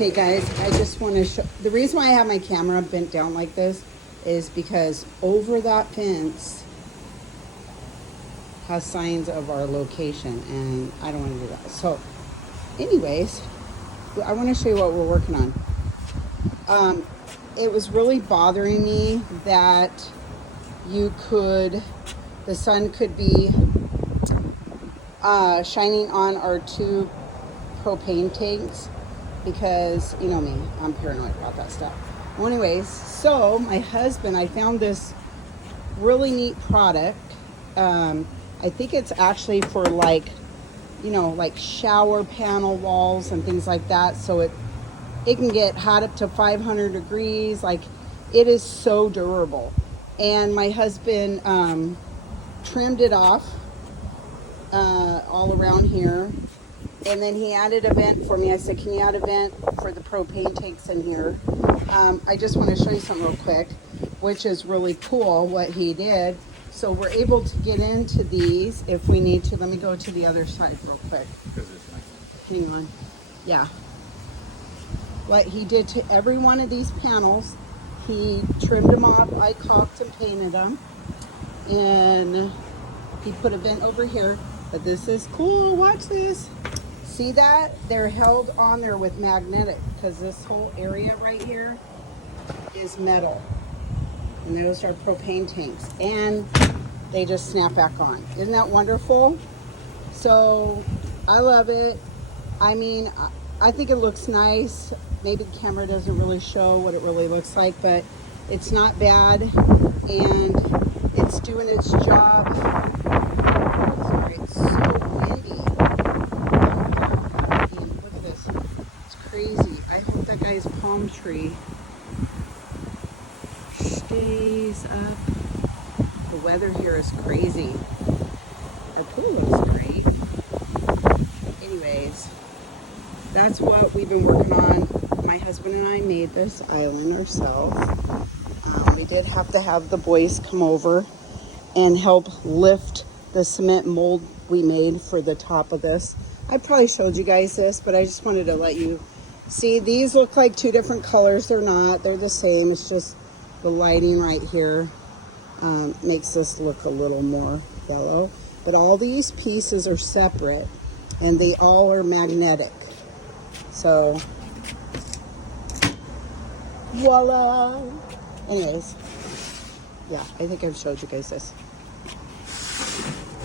Okay guys, I just want to show, the reason why I have my camera bent down like this is because over that fence has signs of our location and I don't want to do that. So anyways, I want to show you what we're working on. It was really bothering me that the sun could be shining on our two propane tanks because, you know me, I'm paranoid about that stuff. Well, anyways, so my husband, I found this really neat product. I think it's actually for like shower panel walls and things like that. So it can get hot up to 500 degrees. Like, it is so durable. And my husband trimmed it off all around here. And then he added a vent for me. I said, can you add a vent for the propane tanks in here? I just want to show you something real quick, which is really cool what he did. So we're able to get into these if we need to. Let me go to the other side real quick. Hang on. Yeah. What he did to every one of these panels, he trimmed them off. I caulked and painted them. And he put a vent over here. But this is cool. Watch this. See that? They're held on there with magnetic because this whole area right here is metal. And those are propane tanks. And they just snap back on. Isn't that wonderful? So I love it. I mean, I think it looks nice. Maybe the camera doesn't really show what it really looks like, but it's not bad. And it's doing its job. Sorry, it's so windy. Look at this. It's crazy. I hope that guy's palm tree stays up. The weather here is crazy. The pool looks great. Anyways, that's what we've been working on. My husband and I made this island ourselves. We did have to have the boys come over and help lift the cement mold we made for the top of this. I probably showed you guys this, but I just wanted to let you see. These look like two different colors. They're not. They're the same. It's just the lighting right here makes this look a little more yellow. But all these pieces are separate, and they all are magnetic. So, voila! Anyways, yeah, I think I've showed you guys this.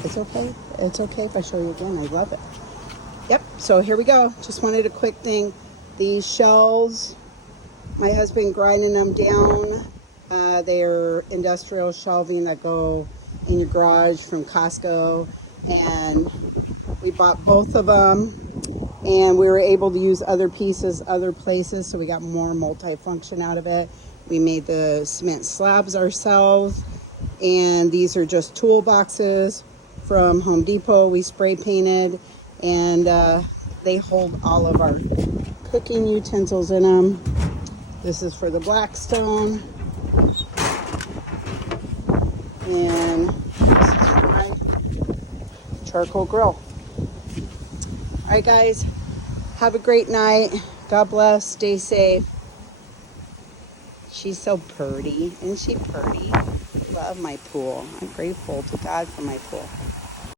It's okay. It's okay if I show you again. I love it. Yep, so here we go. Just wanted a quick thing. These shelves, my husband grinding them down. They're industrial shelving that go in your garage from Costco. And we bought both of them. And we were able to use other pieces, other places. So we got more multi-function out of it. We made the cement slabs ourselves. And these are just toolboxes from Home Depot. We spray painted, and they hold all of our cooking utensils in them. This is for the Blackstone, and this is for my charcoal grill. All right, guys, have a great night. God bless. Stay safe. She's so pretty. Isn't she pretty? Love my pool. I'm grateful to God for my pool.